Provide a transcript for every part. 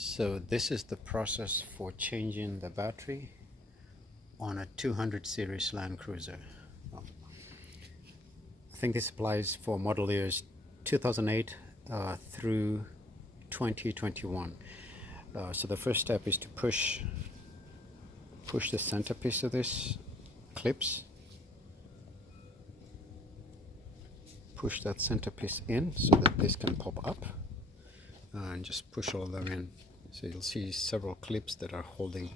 So this is the process for changing the battery on a 200 series Landcruiser. I think this applies for model years 2008 through 2021. So the first step is to push the centerpiece of this clips. Push that centerpiece in so that this can pop up, and just push all of them in. So you'll see several clips that are holding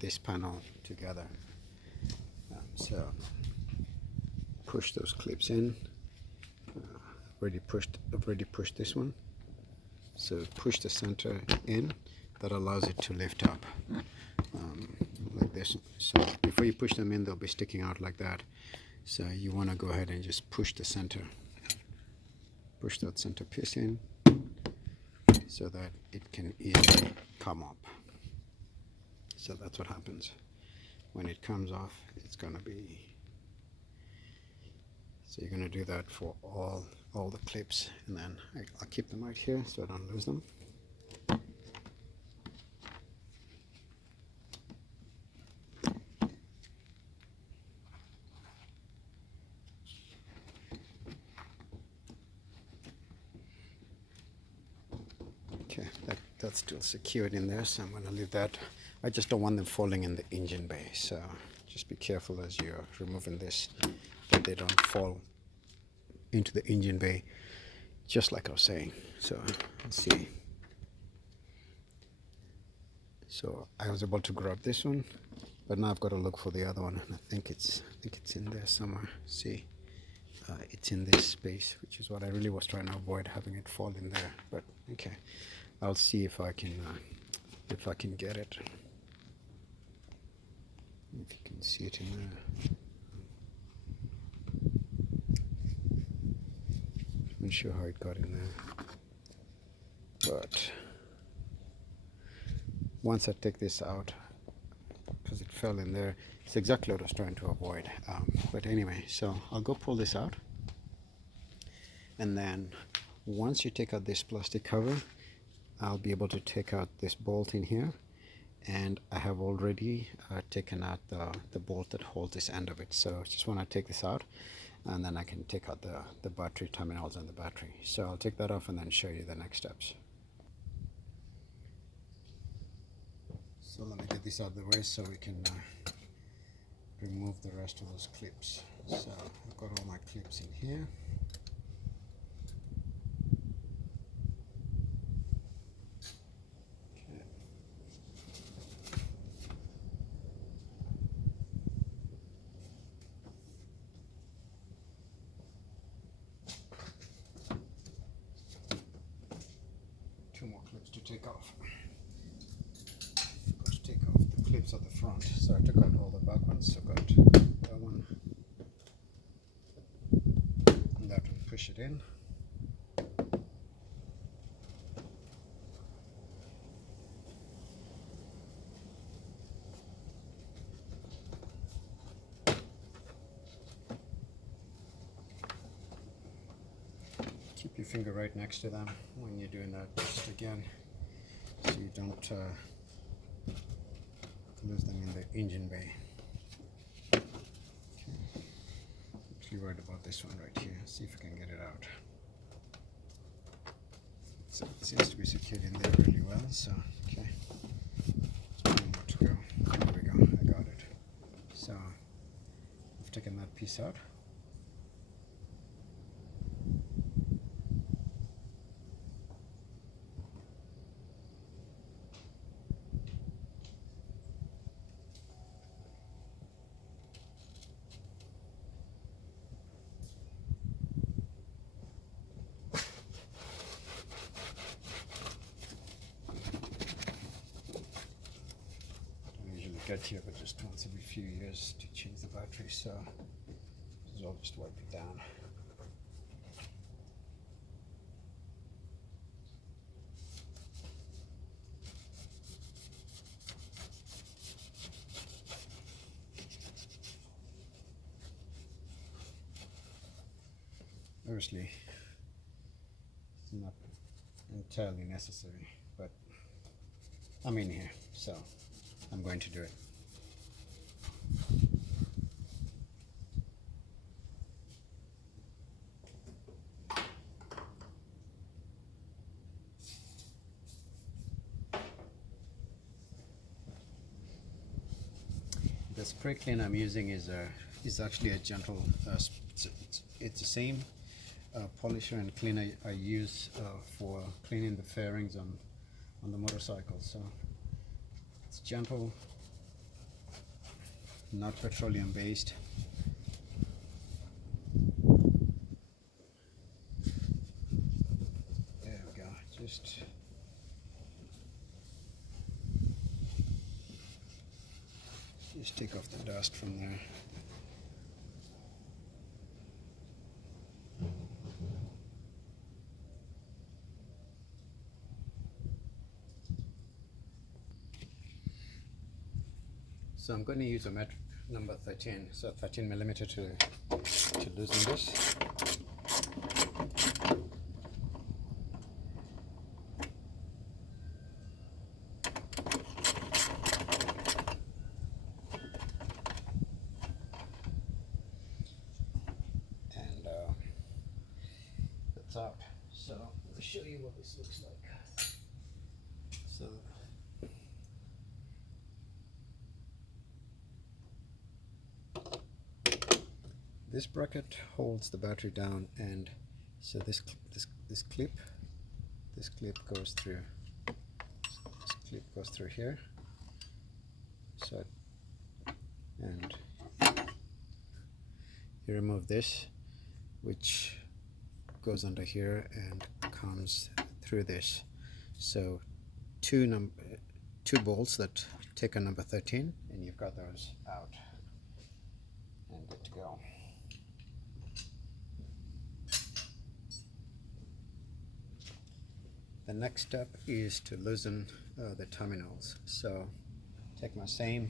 this panel together. So push those clips in. I've already pushed this one. So push the center in. That allows it to lift up like this. So before you push them in, they'll be sticking out like that. So you want to go ahead and just push the center. Push that center piece in so that it can easily come up. So that's what happens. When it comes off, it's going to be... So you're going to do that for all the clips, and then I'll keep them right here so I don't lose them. Okay, that's still secured in there, so I'm going to leave that. I just don't want them falling in the engine bay, so just be careful as you're removing this that they don't fall into the engine bay, just like I was saying. So let's see. So I was able to grab this one, but now I've got to look for the other one, and I think it's in there somewhere. See, it's in this space, which is what I really was trying to avoid, having it fall in there. But okay, I'll see if I can get it. If you can see it in there. I'm not sure how it got in there, but once I take this out, because it fell in there, it's exactly what I was trying to avoid. But anyway, so I'll go pull this out, and then once you take out this plastic cover, I'll be able to take out this bolt in here, and I have already taken out the bolt that holds this end of it. So I just want to take this out, and then I can take out the battery terminals and the battery. So I'll take that off and then show you the next steps. So let me get this out of the way so we can remove the rest of those clips. So I've got all my clips in here. Two more clips to take off. Got to take off the clips at the front. So I took out all the back ones. So got that one and that one. Push it in. Keep your finger right next to them when you're doing that, just again, so you don't lose them in the engine bay. Okay. I'm actually worried about this one right here. See if I can get it out. So it seems to be secured in there really well. So okay, there's one more to go. There we go. I got it. So I've taken that piece out. Get here, but just once every few years to change the battery, so I'll just wipe it down. Obviously, it's not entirely necessary, but I'm in here, so I'm going to do it. The spray cleaner I'm using is actually a gentle. It's the same polisher and cleaner I use for cleaning the fairings on the motorcycle. So it's gentle, not petroleum based. There we go. Just take off the dust from there. So I'm going to use a metric number 13, so 13 millimeter to loosen this. And the top. So I'll show you what this looks like. So this bracket holds the battery down, and so this clip goes through. This clip goes through here. So, and you remove this, which goes under here and comes through this. So two bolts that take a number 13, and you've got those out and good to go. The next step is to loosen the terminals. So take my same,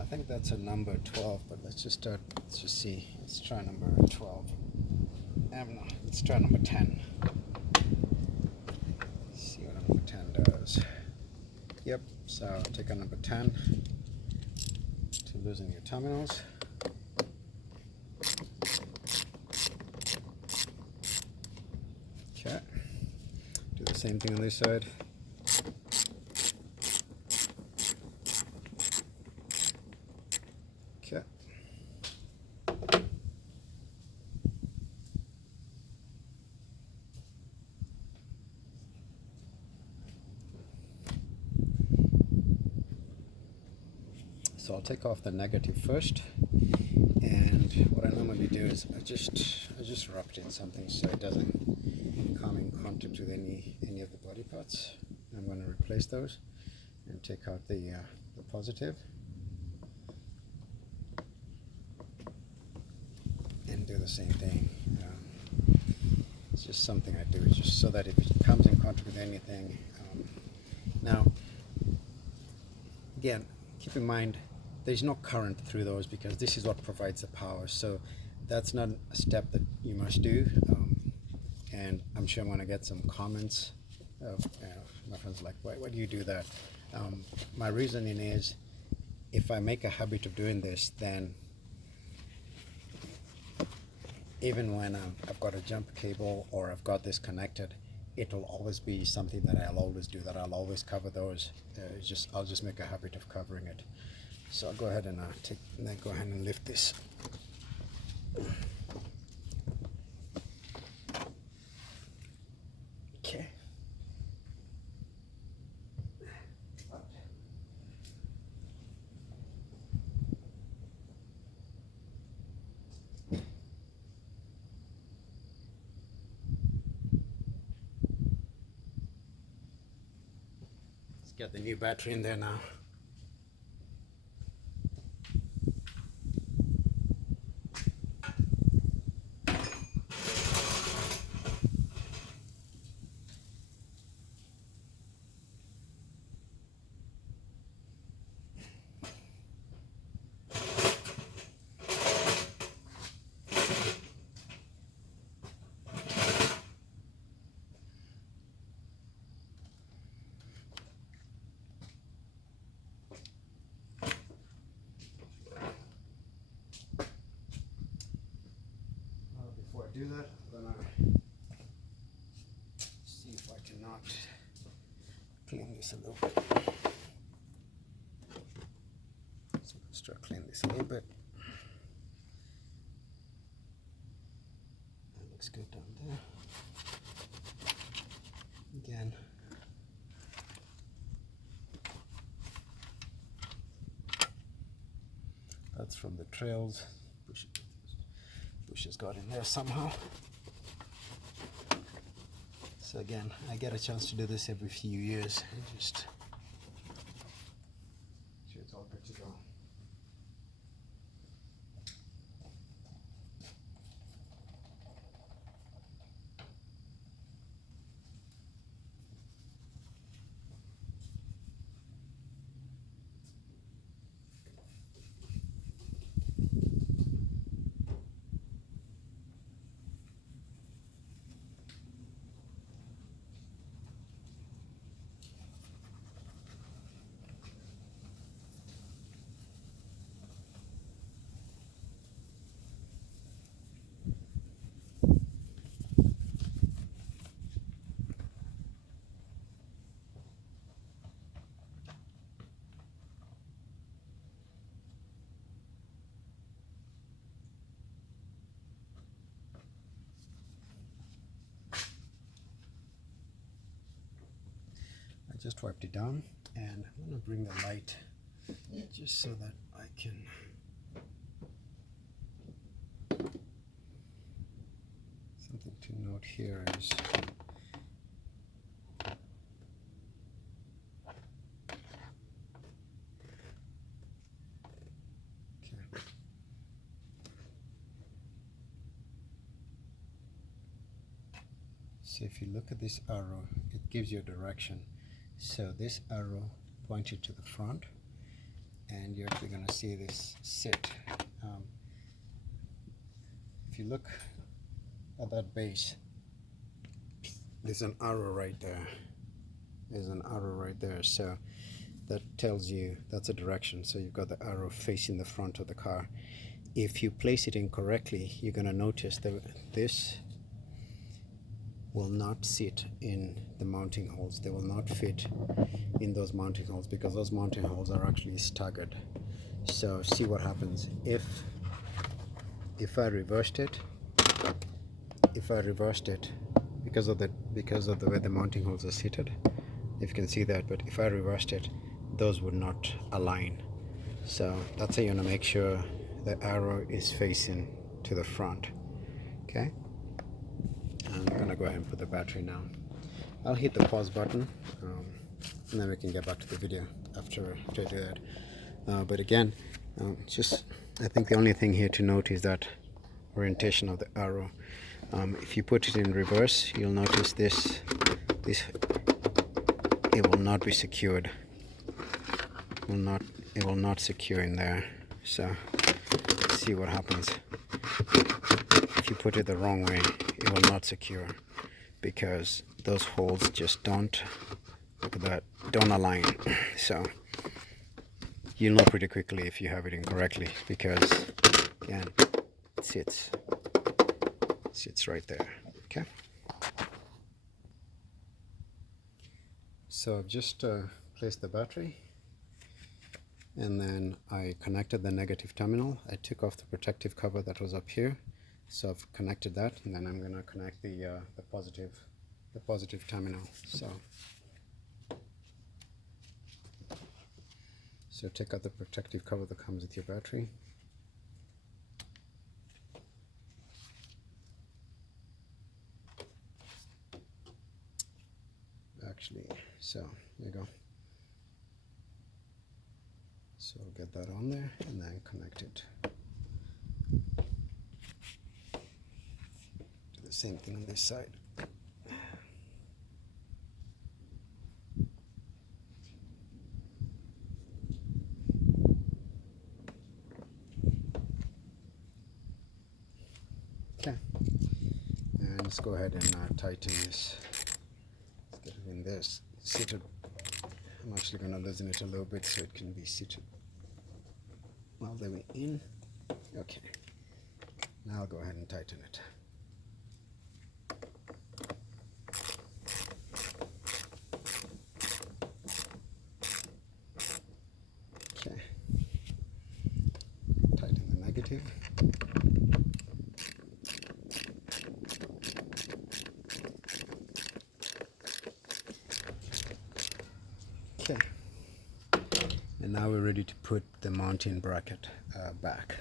I think that's a number 12, but let's just see. Let's try number 12. No, let's try number 10. Let's see what number 10 does. Yep, so take a number 10 to loosen your terminals. Okay. Do the same thing on this side. Okay. So I'll take off the negative first, and what I normally do is I just wrap it in something so it doesn't come in contact with any of the body parts. I'm going to replace those and take out the positive and do the same thing. It's just something I do just so that if it comes in contact with anything. Now, again, keep in mind there's no current through those because this is what provides the power. So that's not a step that you must do. And I'm sure I'm going to get some comments of my friends like, why do you do that? My reasoning is, if I make a habit of doing this, then even when I've got a jump cable or I've got this connected, it will always be something that I'll always do, that I'll always cover those. I'll just make a habit of covering it. So I'll go ahead and go ahead and lift this. Okay. Let's get the new battery in there now. do that, I'm gonna see if I cannot clean this a little bit. So let's try to clean this a little bit. That looks good down there. Again. That's from the trails. Bushes got in there somehow. So again, I get a chance to do this every few years and just sure it's all good to go. I just wiped it down, and I'm going to bring the light just so that I can something to note here is okay. So if you look at this arrow, it gives you a direction. So this arrow points you to the front, and you're actually going to see this sit. If you look at that base, there's an arrow right there. There's an arrow right there. So that tells you that's a direction. So you've got the arrow facing the front of the car. If you place it incorrectly, you're going to notice that this will not sit in the mounting holes. They will not fit in those mounting holes because those mounting holes are actually staggered. So see what happens if I reversed it. If I reversed it, because of the way the mounting holes are seated, if you can see that, but if I reversed it, those would not align. So that's how you want to make sure the arrow is facing to the front. Okay. I'm going to go ahead and put the battery now. I'll hit the pause button, and then we can get back to the video after I do that. But again, I think the only thing here to note is that orientation of the arrow. If you put it in reverse, you'll notice this it will not be secured. It will not secure in there. So let's see what happens. If you put it the wrong way, it will not secure because those holes just don't, look at that, don't align. So you'll know pretty quickly if you have it incorrectly because again, it sits right there. Okay. So I've just placed the battery, and then I connected the negative terminal. I took off the protective cover that was up here. So I've connected that, and then I'm going to connect the positive terminal. So take out the protective cover that comes with your battery. Actually, so there you go. So get that on there and then connect it. Do the same thing on this side. Okay, and let's go ahead and tighten this. Let's get it in this. Seated. I'm actually going to loosen it a little bit so it can be seated while they were in. Okay, now I'll go ahead and tighten it. Okay, and now we're ready to put the mounting bracket back.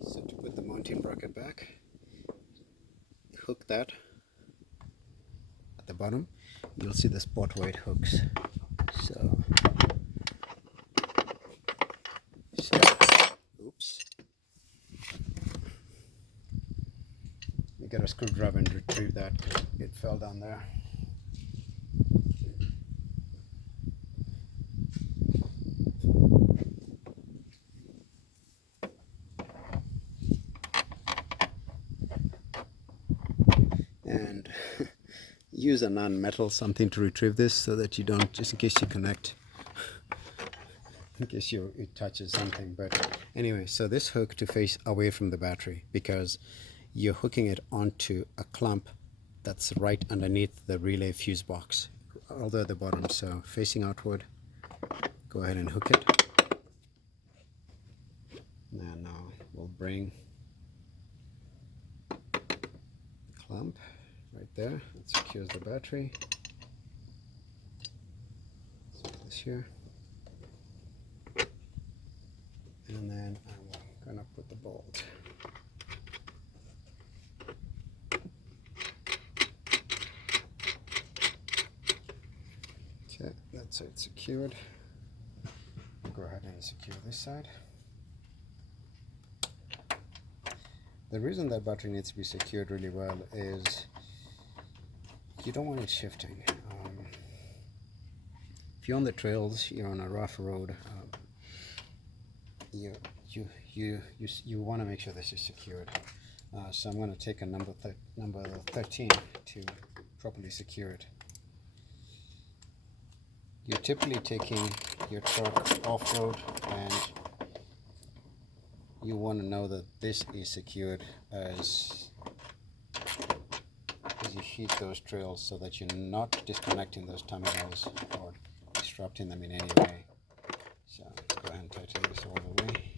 So to put the mounting bracket back, hook that at the bottom. You'll see the spot where it hooks. So oops. You get a screwdriver and retrieve that because it fell down there. And use a non-metal something to retrieve this so that you don't, just in case you connect, in case it touches something. But anyway, so this hook to face away from the battery, because you're hooking it onto a clamp that's right underneath the relay fuse box, although at the bottom. So facing outward, go ahead and hook it. And now we'll bring the clamp right there. It secures the battery. So this here. And then I'm gonna put the bolt. Okay, that's it secured. Go ahead and secure this side. The reason that battery needs to be secured really well is you don't want it shifting. If you're on the trails, you're on a rough road, you want to make sure this is secured. So I'm going to take a number 13 to properly secure it. You're typically taking your truck off-road, and you want to know that this is secured as you hit those trails, so that you're not disconnecting those terminals or disrupting them in any way. So go ahead and tighten this all the way.